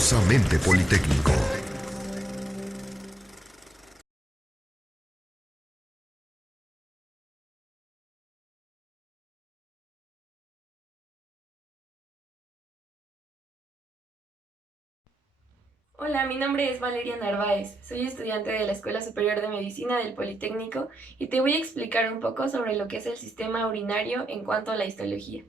Orgullosamente Politécnico. Hola, mi nombre es Valeria Narváez, soy estudiante de la Escuela Superior de Medicina del Politécnico y te voy a explicar un poco sobre lo que es el sistema urinario en cuanto a la histología.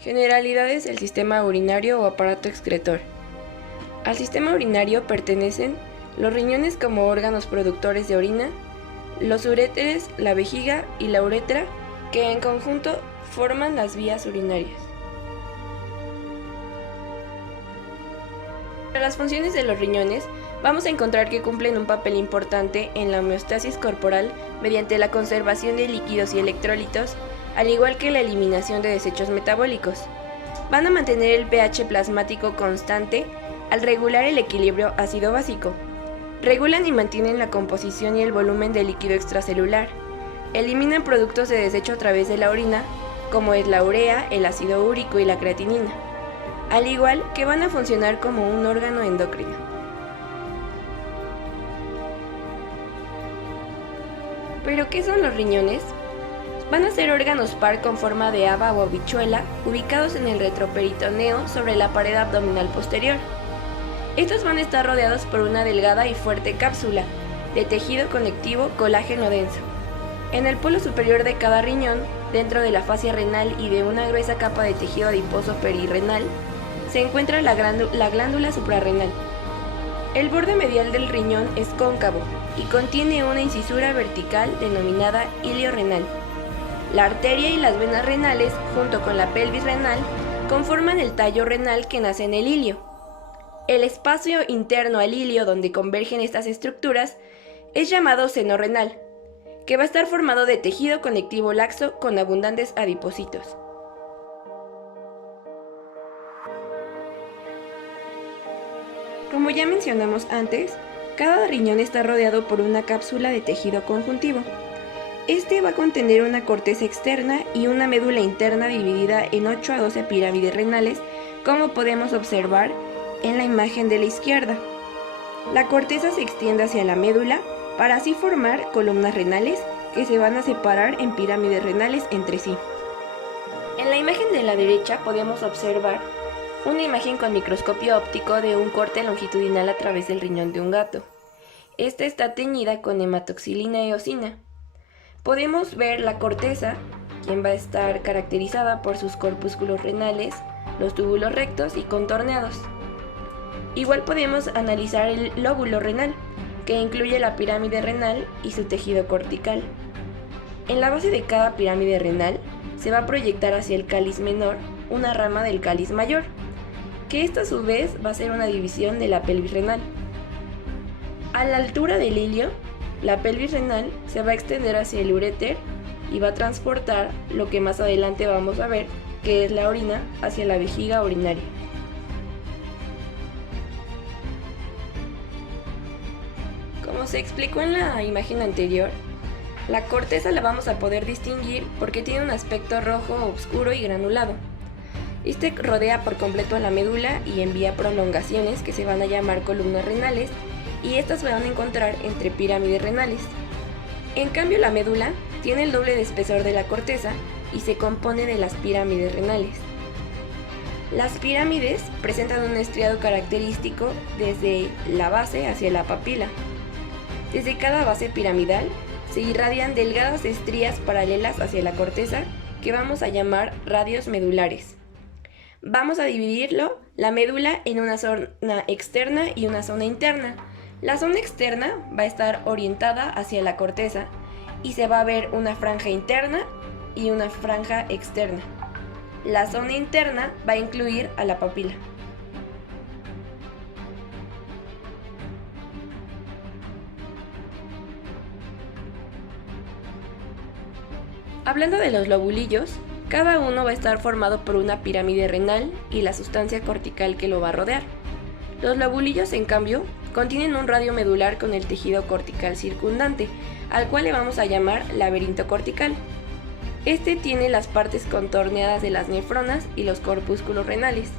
Generalidades del sistema urinario o aparato excretor. Al sistema urinario pertenecen los riñones como órganos productores de orina, los uréteres, la vejiga y la uretra, que en conjunto forman las vías urinarias. Para las funciones de los riñones, vamos a encontrar que cumplen un papel importante en la homeostasis corporal mediante la conservación de líquidos y electrolitos, al igual que la eliminación de desechos metabólicos. Van a mantener el pH plasmático constante al regular el equilibrio ácido-básico. Regulan y mantienen la composición y el volumen del líquido extracelular. Eliminan productos de desecho a través de la orina, como es la urea, el ácido úrico y la creatinina, al igual que van a funcionar como un órgano endocrino. ¿Pero qué son los riñones? Van a ser órganos par con forma de haba o habichuela, ubicados en el retroperitoneo sobre la pared abdominal posterior. Estos van a estar rodeados por una delgada y fuerte cápsula de tejido conectivo colágeno denso. En el polo superior de cada riñón, dentro de la fascia renal y de una gruesa capa de tejido adiposo perirrenal, se encuentra la glándula suprarrenal. El borde medial del riñón es cóncavo y contiene una incisura vertical denominada ilio renal. La arteria y las venas renales, junto con la pelvis renal, conforman el tallo renal que nace en el ilio. El espacio interno al ilio donde convergen estas estructuras es llamado seno renal, que va a estar formado de tejido conectivo laxo con abundantes adipocitos. Como ya mencionamos antes, cada riñón está rodeado por una cápsula de tejido conjuntivo. Este va a contener una corteza externa y una médula interna dividida en 8 a 12 pirámides renales, como podemos observar en la imagen de la izquierda. La corteza se extiende hacia la médula para así formar columnas renales que se van a separar en pirámides renales entre sí. En la imagen de la derecha podemos observar una imagen con microscopio óptico de un corte longitudinal a través del riñón de un gato. Esta está teñida con hematoxilina eosina. Podemos ver la corteza, quien va a estar caracterizada por sus corpúsculos renales, los túbulos rectos y contorneados. Igual podemos analizar el lóbulo renal, que incluye la pirámide renal y su tejido cortical. En la base de cada pirámide renal se va a proyectar hacia el cáliz menor una rama del cáliz mayor, que esta a su vez va a ser una división de la pelvis renal. A la altura del ilio, la pelvis renal se va a extender hacia el uréter y va a transportar lo que más adelante vamos a ver, que es la orina, hacia la vejiga urinaria. Como se explicó en la imagen anterior, la corteza la vamos a poder distinguir porque tiene un aspecto rojo oscuro y granulado. Este rodea por completo a la médula y envía prolongaciones que se van a llamar columnas renales, y estas se van a encontrar entre pirámides renales. En cambio, la médula tiene el doble de espesor de la corteza y se compone de las pirámides renales. Las pirámides presentan un estriado característico desde la base hacia la papila. Desde cada base piramidal se irradian delgadas estrías paralelas hacia la corteza que vamos a llamar radios medulares. Vamos a dividirlo, la médula, en una zona externa y una zona interna. La zona externa va a estar orientada hacia la corteza y se va a ver una franja interna y una franja externa. La zona interna va a incluir a la papila. Hablando de los lobulillos, cada uno va a estar formado por una pirámide renal y la sustancia cortical que lo va a rodear. Los lobulillos, en cambio, contienen un radio medular con el tejido cortical circundante, al cual le vamos a llamar laberinto cortical. Este tiene las partes contorneadas de las nefronas y los corpúsculos renales.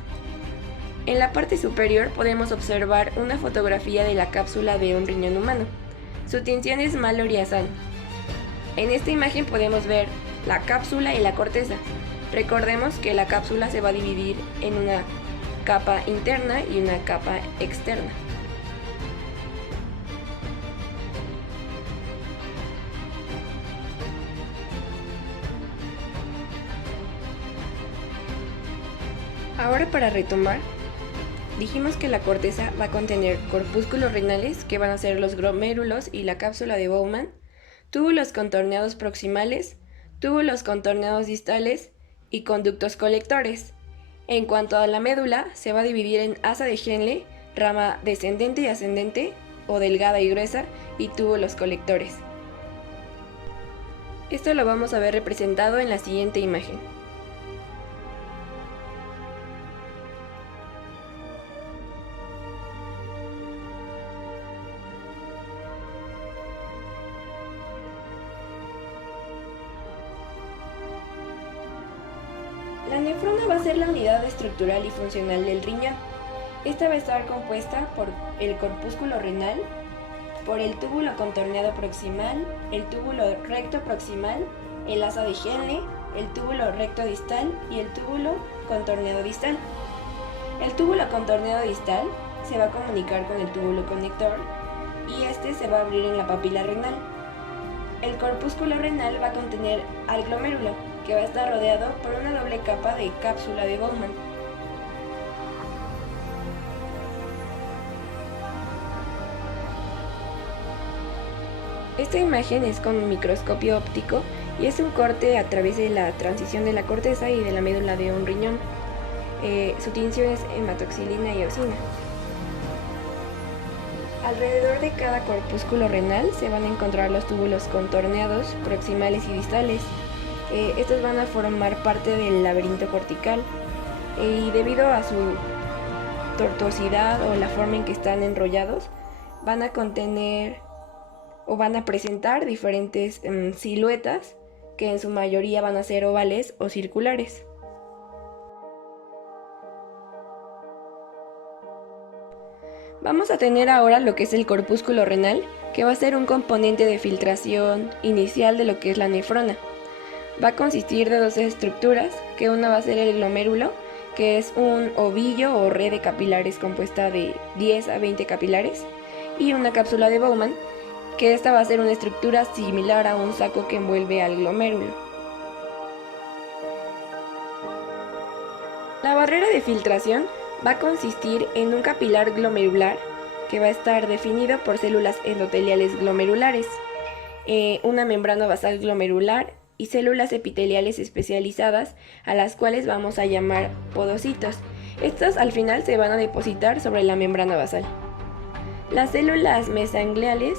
En la parte superior podemos observar una fotografía de la cápsula de un riñón humano. Su tinción es Mallory Hasan. En esta imagen podemos ver la cápsula y la corteza. Recordemos que la cápsula se va a dividir en una capa interna y una capa externa. Ahora, para retomar, dijimos que la corteza va a contener corpúsculos renales, que van a ser los glomérulos y la cápsula de Bowman, túbulos contorneados proximales, túbulos contorneados distales y conductos colectores. En cuanto a la médula, se va a dividir en asa de Henle, rama descendente y ascendente, o delgada y gruesa, y túbulos colectores. Esto lo vamos a ver representado en la siguiente imagen. La nefrona va a ser la unidad estructural y funcional del riñón. Esta va a estar compuesta por el corpúsculo renal, por el túbulo contorneado proximal, el túbulo recto proximal, el asa de Henle, el túbulo recto distal y el túbulo contorneado distal. El túbulo contorneado distal se va a comunicar con el túbulo conector y este se va a abrir en la papila renal. El corpúsculo renal va a contener al glomérulo, que va a estar rodeado por una doble capa de cápsula de Bowman. Esta imagen es con un microscopio óptico y es un corte a través de la transición de la corteza y de la médula de un riñón. Su tinción es hematoxilina y eosina. Alrededor de cada corpúsculo renal se van a encontrar los túbulos contorneados, proximales y distales. Estos van a formar parte del laberinto cortical y debido a su tortuosidad o la forma en que están enrollados, van a contener o van a presentar diferentes siluetas que en su mayoría van a ser ovales o circulares. Vamos a tener ahora lo que es el corpúsculo renal, que va a ser un componente de filtración inicial de lo que es la nefrona. Va a consistir de dos estructuras, que una va a ser el glomérulo, que es un ovillo o red de capilares compuesta de 10 a 20 capilares, y una cápsula de Bowman, que esta va a ser una estructura similar a un saco que envuelve al glomérulo. La barrera de filtración va a consistir en un capilar glomerular, que va a estar definido por células endoteliales glomerulares, una membrana basal glomerular y células epiteliales especializadas, a las cuales vamos a llamar podocitos. Estas al final se van a depositar sobre la membrana basal. Las células mesangliales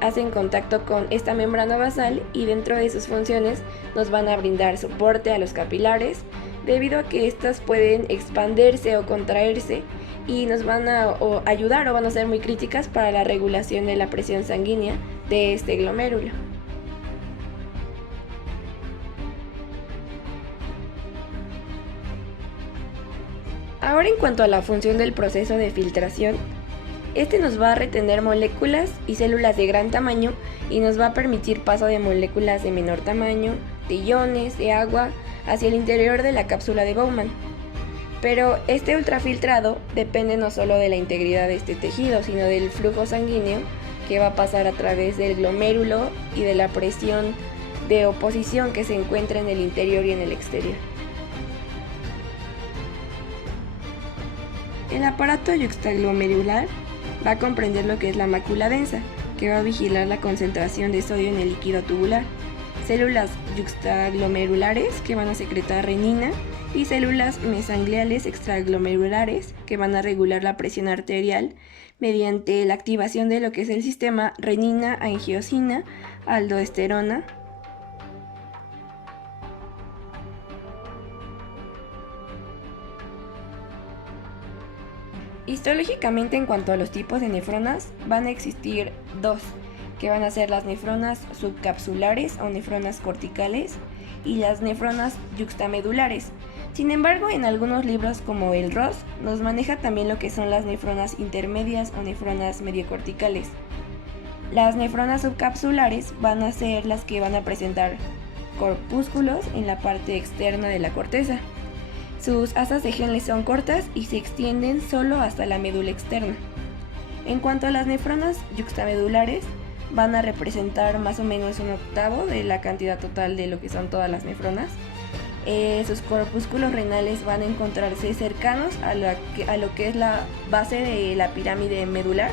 hacen contacto con esta membrana basal y dentro de sus funciones nos van a brindar soporte a los capilares, debido a que estas pueden expandirse o contraerse y nos van a ayudar o van a ser muy críticas para la regulación de la presión sanguínea de este glomérulo. Ahora, en cuanto a la función del proceso de filtración, este nos va a retener moléculas y células de gran tamaño y nos va a permitir paso de moléculas de menor tamaño, de iones, de agua, hacia el interior de la cápsula de Bowman. Pero este ultrafiltrado depende no solo de la integridad de este tejido, sino del flujo sanguíneo que va a pasar a través del glomérulo y de la presión de oposición que se encuentra en el interior y en el exterior. El aparato yuxtaglomerular va a comprender lo que es la mácula densa, que va a vigilar la concentración de sodio en el líquido tubular, células yuxtaglomerulares que van a secretar renina y células mesangliales extraglomerulares que van a regular la presión arterial mediante la activación de lo que es el sistema renina-angiosina-aldosterona. Histológicamente, en cuanto a los tipos de nefronas, van a existir dos, que van a ser las nefronas subcapsulares o nefronas corticales y las nefronas yuxtamedulares. Sin embargo, en algunos libros como el Ross nos maneja también lo que son las nefronas intermedias o nefronas mediocorticales. Las nefronas subcapsulares van a ser las que van a presentar corpúsculos en la parte externa de la corteza. Sus asas de Henle son cortas y se extienden solo hasta la médula externa. En cuanto a las nefronas yuxtamedulares, van a representar más o menos 1/8 de la cantidad total de lo que son todas las nefronas. Sus corpúsculos renales van a encontrarse cercanos a lo que es la base de la pirámide medular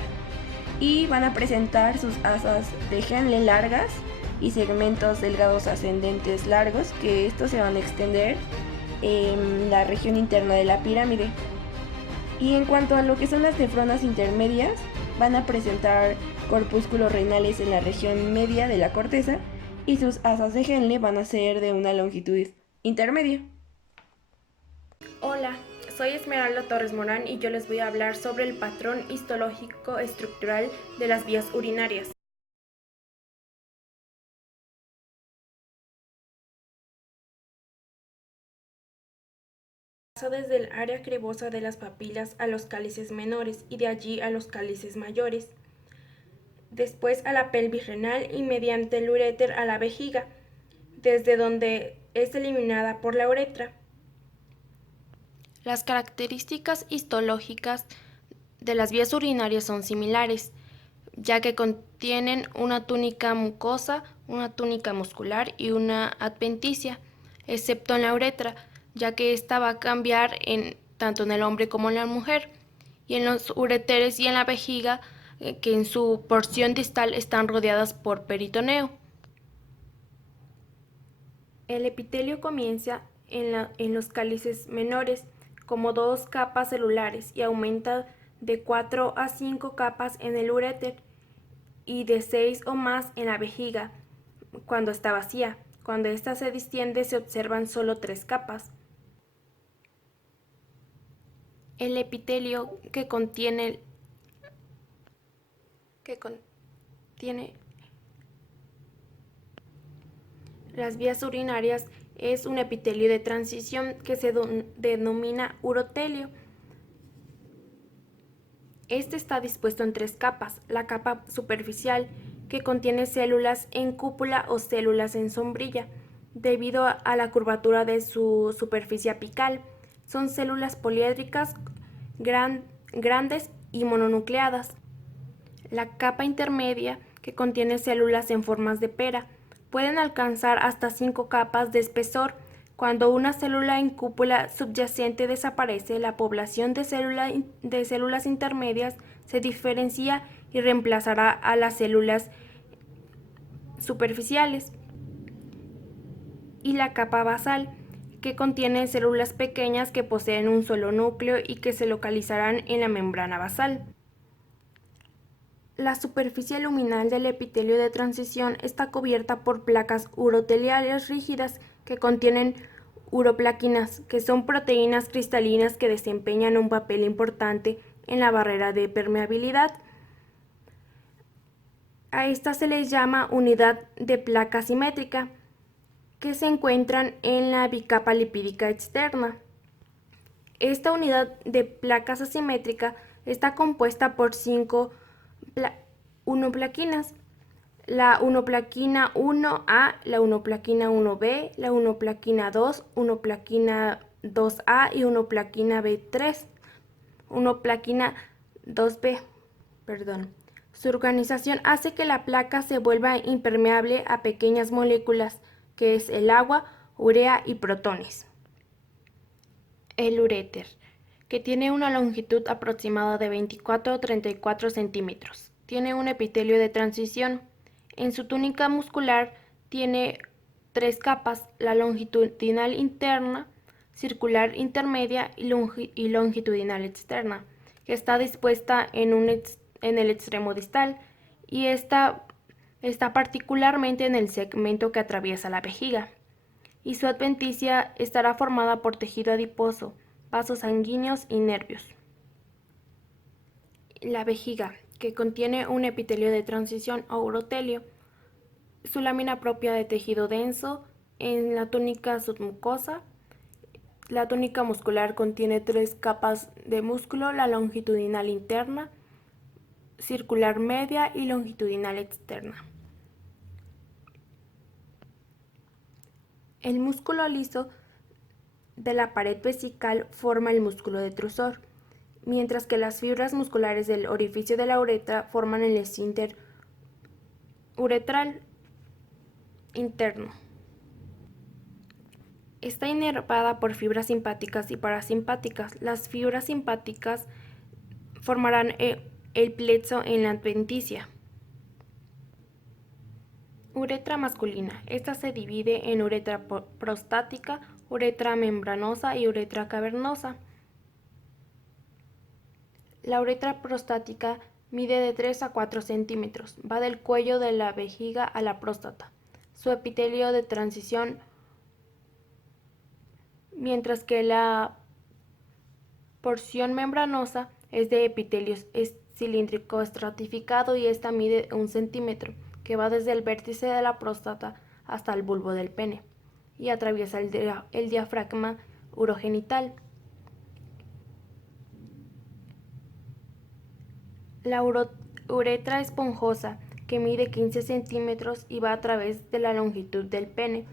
y van a presentar sus asas de Henle largas y segmentos delgados ascendentes largos, que estos se van a extender en la región interna de la pirámide. Y en cuanto a lo que son las nefronas intermedias, van a presentar corpúsculos renales en la región media de la corteza y sus asas de Henle van a ser de una longitud intermedia. Hola, soy Esmeralda Torres Morán y yo les voy a hablar sobre el patrón histológico estructural de las vías urinarias. Pasa desde el área crevosa de las papilas a los cálices menores y de allí a los cálices mayores, después a la pelvis renal y mediante el uréter a la vejiga, desde donde es eliminada por la uretra. Las características histológicas de las vías urinarias son similares, ya que contienen una túnica mucosa, una túnica muscular y una adventicia, excepto en la uretra, ya que esta va a cambiar tanto en el hombre como en la mujer, y en los ureteres y en la vejiga, que en su porción distal están rodeadas por peritoneo. El epitelio comienza en los cálices menores como 2 capas celulares y aumenta de 4 a 5 capas en el uréter y de 6 o más en la vejiga cuando está vacía. Cuando ésta se distiende se observan solo 3 capas. El epitelio que contiene las vías urinarias es un epitelio de transición que se denomina urotelio. Este está dispuesto en 3 capas. La capa superficial, que contiene células en cúpula o células en sombrilla, debido a la curvatura de su superficie apical. Son células poliédricas grandes y mononucleadas. La capa intermedia, que contiene células en formas de pera, pueden alcanzar hasta 5 capas de espesor. Cuando una célula en cúpula subyacente desaparece, la población de células intermedias se diferencia y reemplazará a las células superficiales. Y la capa basal, que contiene células pequeñas que poseen un solo núcleo y que se localizarán en la membrana basal. La superficie luminal del epitelio de transición está cubierta por placas uroteliales rígidas que contienen uroplaquinas, que son proteínas cristalinas que desempeñan un papel importante en la barrera de permeabilidad. A esta se les llama unidad de placa simétrica, que se encuentran en la bicapa lipídica externa. Esta unidad de placas asimétrica está compuesta por 5 unoplaquinas: la unoplaquina 1A, la unoplaquina 1B, la unoplaquina 2, unoplaquina 2A y unoplaquina B3, unoplaquina 2B. Su organización hace que la placa se vuelva impermeable a pequeñas moléculas, que es el agua, urea y protones. El uréter, que tiene una longitud aproximada de 24 o 34 centímetros. Tiene un epitelio de transición. En su túnica muscular tiene 3 capas: la longitudinal interna, circular intermedia y longitudinal externa, que está dispuesta en el extremo distal, y está particularmente en el segmento que atraviesa la vejiga. Y su adventicia estará formada por tejido adiposo, vasos sanguíneos y nervios. La vejiga, que contiene un epitelio de transición o urotelio, su lámina propia de tejido denso en la túnica submucosa. La túnica muscular contiene 3 capas de músculo: la longitudinal interna, circular media y longitudinal externa. El músculo liso de la pared vesical forma el músculo detrusor, mientras que las fibras musculares del orificio de la uretra forman el esfínter uretral interno. Está inervada por fibras simpáticas y parasimpáticas. Las fibras simpáticas formarán el plexo en la adventicia. Uretra masculina. Esta se divide en uretra prostática, uretra membranosa y uretra cavernosa. La uretra prostática mide de 3 a 4 centímetros. Va del cuello de la vejiga a la próstata. Su epitelio de transición, mientras que la porción membranosa es de epitelio cilíndrico estratificado y esta mide 1 centímetro, que va desde el vértice de la próstata hasta el bulbo del pene y atraviesa el diafragma urogenital. La uretra esponjosa, que mide 15 centímetros y va a través de la longitud del pene,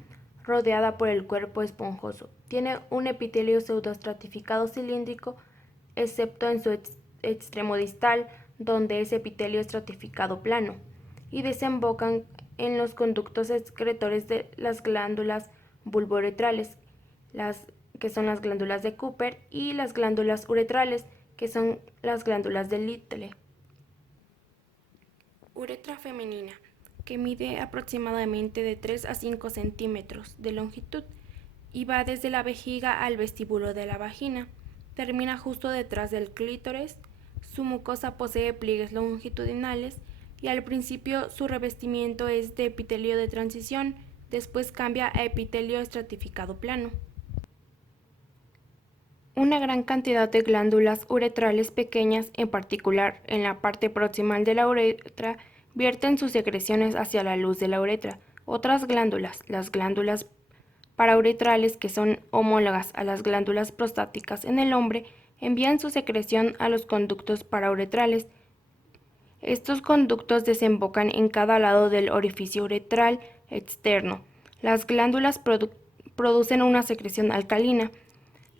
rodeada por el cuerpo esponjoso. Tiene un epitelio pseudoestratificado cilíndrico, excepto en su extremo distal, donde es epitelio estratificado plano, y desembocan en los conductos excretores de las glándulas bulbouretrales, que son las glándulas de Cooper, y las glándulas uretrales, que son las glándulas de Little. Uretra femenina, que mide aproximadamente de 3 a 5 centímetros de longitud y va desde la vejiga al vestíbulo de la vagina. Termina justo detrás del clítoris. Su mucosa posee pliegues longitudinales y al principio su revestimiento es de epitelio de transición, después cambia a epitelio estratificado plano. Una gran cantidad de glándulas uretrales pequeñas, en particular en la parte proximal de la uretra, vierten sus secreciones hacia la luz de la uretra. Otras glándulas, las glándulas parauretrales, que son homólogas a las glándulas prostáticas en el hombre, envían su secreción a los conductos parauretrales. Estos conductos desembocan en cada lado del orificio uretral externo. Las glándulas producen una secreción alcalina.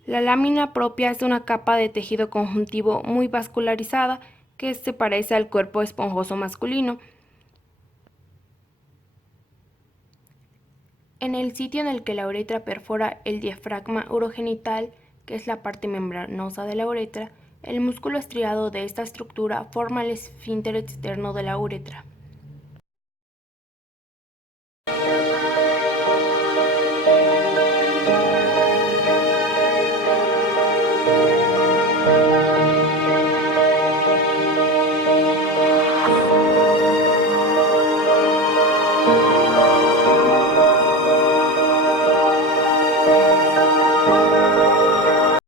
La lámina propia es una capa de tejido conjuntivo muy vascularizada que se parece al cuerpo esponjoso masculino. En el sitio en el que la uretra perfora el diafragma urogenital, que es la parte membranosa de la uretra, el músculo estriado de esta estructura forma el esfínter externo de la uretra.